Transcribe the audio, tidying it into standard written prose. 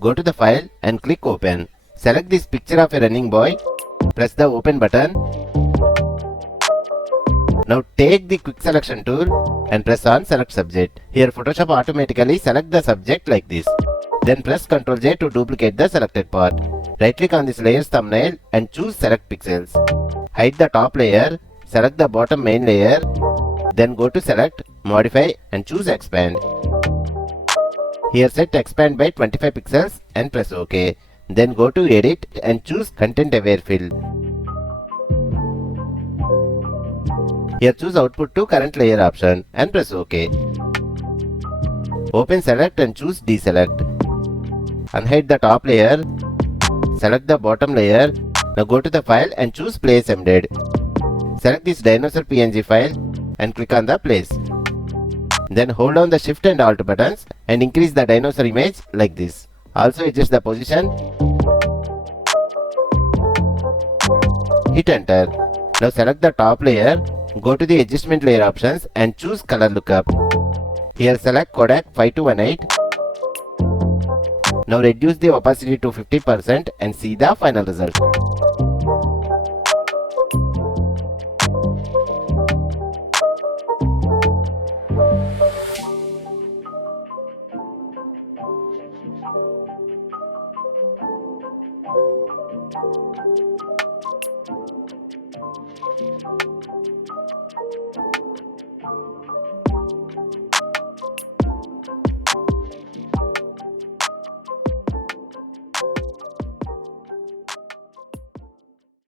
Go to the file and click open. Select this picture of a running boy. Press the open button. Now take the quick selection tool and press on select subject. Here Photoshop automatically select the subject like this. Then press Ctrl J to duplicate the selected part. Right click on this layer's thumbnail and choose select pixels. Hide the top layer. Select the bottom main layer. Then go to select, modify and choose expand. Here set expand by 25 pixels and press OK. Then go to edit and choose content aware fill. Here choose output to current layer option and press OK. Open select and choose deselect. Unhide the top layer. Select the bottom layer. Now go to the file and choose place embed. Select this Dinosaur PNG file and click on the place. Then hold down the shift and alt buttons and increase the dinosaur image like this. Also adjust the position. Hit enter. Now select the top layer. Go to the adjustment layer options and choose color lookup. Here select Kodak 5218. Now reduce the opacity to 50% and see the final result.